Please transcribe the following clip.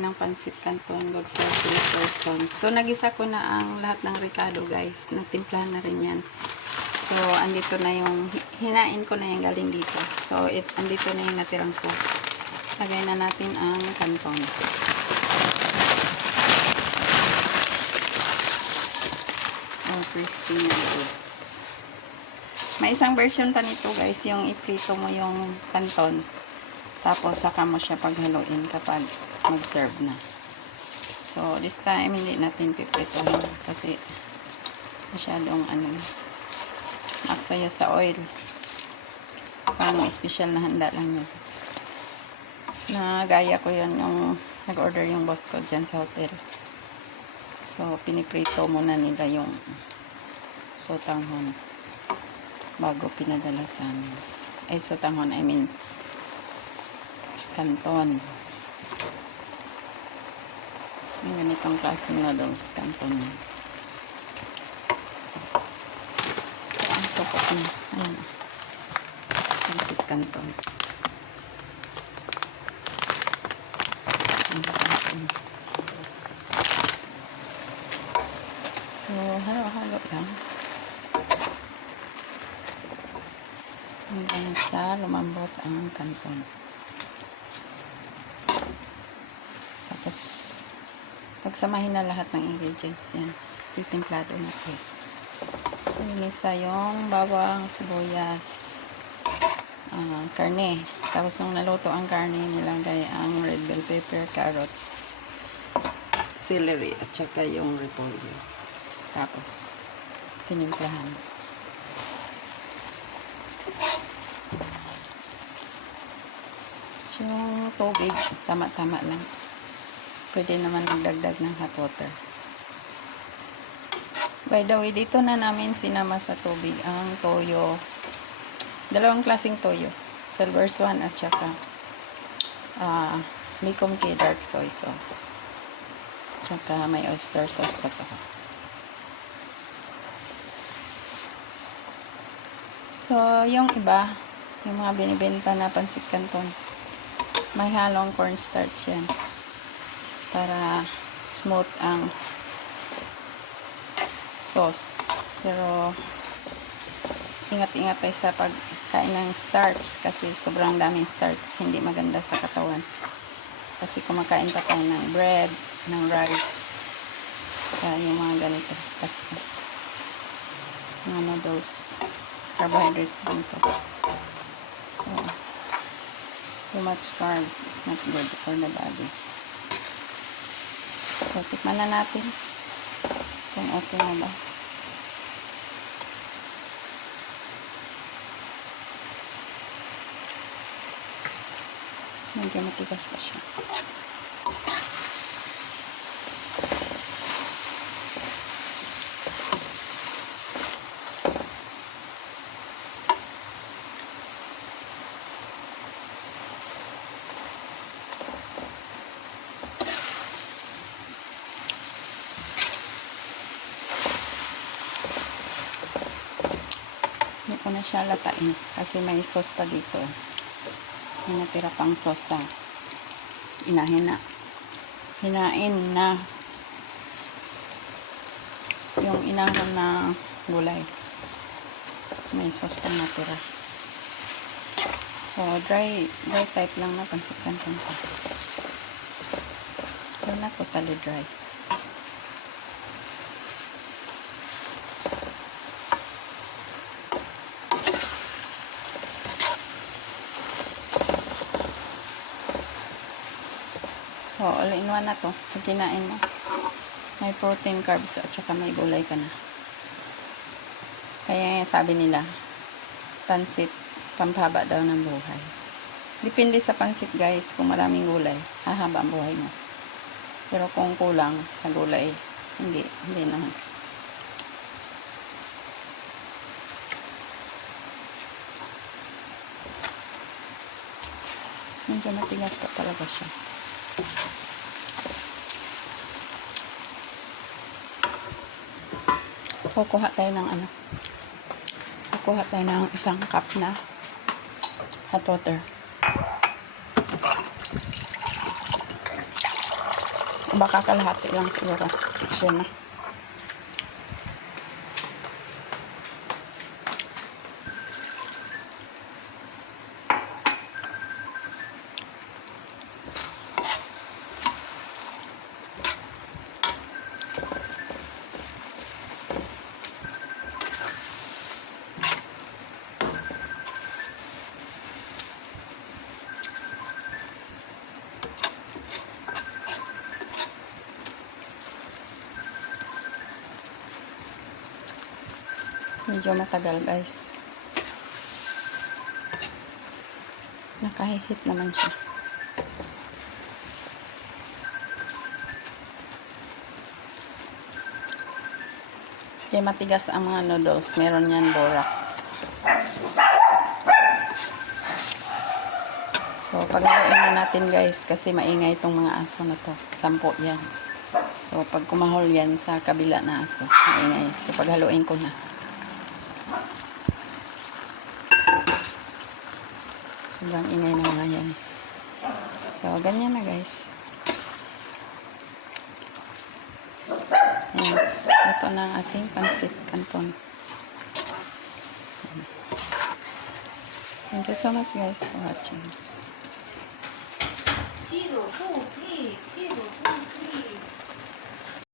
ng pansit canton, good for 3 persons. So, nagisa ko na ang lahat ng ricado, guys. Nagtimplahan na rin yan. So, andito na yung, hinain ko na yung galing dito. So, andito na yung natirang sauce. Lagay na natin ang canton. Oh, crispy noodles. May isang version pa nito, guys, yung iprito mo yung canton. Tapos, saka mo siya paghaluin kapag mag-serve na. So, this time, hindi natin pipritohin kasi masyadong aksaya sa oil. Parang special na handa lang yun. Nagaya ko yun yung nag-order yung boss ko dyan sa hotel. So, piniprito muna nila yung sotanghon bago pinadala sa amin. Sotanghon, I mean canton. Yung ganitong klaseng noodles, canton yan. Ang sapot na. Ayan. Pansit canton. So, halo-halo lang. Hanggang sa lumambot ang canton. Tapos, pagsamahin na lahat ng ingredients yan. Kasi templado na ito. Inisa yung bawang, sibuyas, karne. Tapos, nung naluto ang karne, nilagay ang red bell pepper, carrots, celery, at saka yung repolyo. Tapos, tinimplahan. So, yung tubig, tama-tama lang. Pwede naman magdagdag ng hot water. By the way, dito na namin sinama sa tubig ang toyo. Dalawang klaseng toyo. Silver Swan at saka Mekong K dark soy sauce. Tsaka may oyster sauce pa to. So, yung iba, yung mga binibenta na pansit canton, may halong cornstarch yan. Para smooth ang sauce. Pero ingat-ingat tayo sa pagkain ng starch kasi sobrang daming starch, hindi maganda sa katawan. Kasi kumakain pa tayo ng bread, ng rice, kaya yung mga ganito, pasta, mga noodles, carbohydrates din to. So, too much carbs is not good for the body. So, tikman na natin kung okay na ba. Medyo matigas pa siya. Hindi ko na siya latain kasi may sauce pa dito. May natira pang sauce sa hinain na yung inahon na gulay. May sauce pang natira. So, dry type lang na pansit canton ko. Pero not totally dry. So, all-in-one na to. Pag kinain mo, may protein, carbs, at saka may gulay ka na. Kaya sabi nila, pansit, pampahaba daw ng buhay. Depende sa pansit, guys. Kung maraming gulay, hahaba ang buhay mo. Pero kung kulang sa gulay, hindi naman. Medyo matigas pa talaga siya. Kukuha tayo ng kukuha tayo ng isang cup na hot water. Baka kalahati lang siguro. Siya na. Medyo matagal guys. Nakahihit naman siya. Kaya matigas ang mga noodles. Meron yan borax. So paghaluin na natin guys kasi maingay itong mga aso na to. 10 yan. So pag kumahol yan sa kabila na aso, maingay. So paghaluin ko na. Sobrang ingay na mga yan. So, ganyan na guys. Ayan. Ito na ang ating pansit canton. Thank you so much guys for watching. 记住不可以，记住不可以。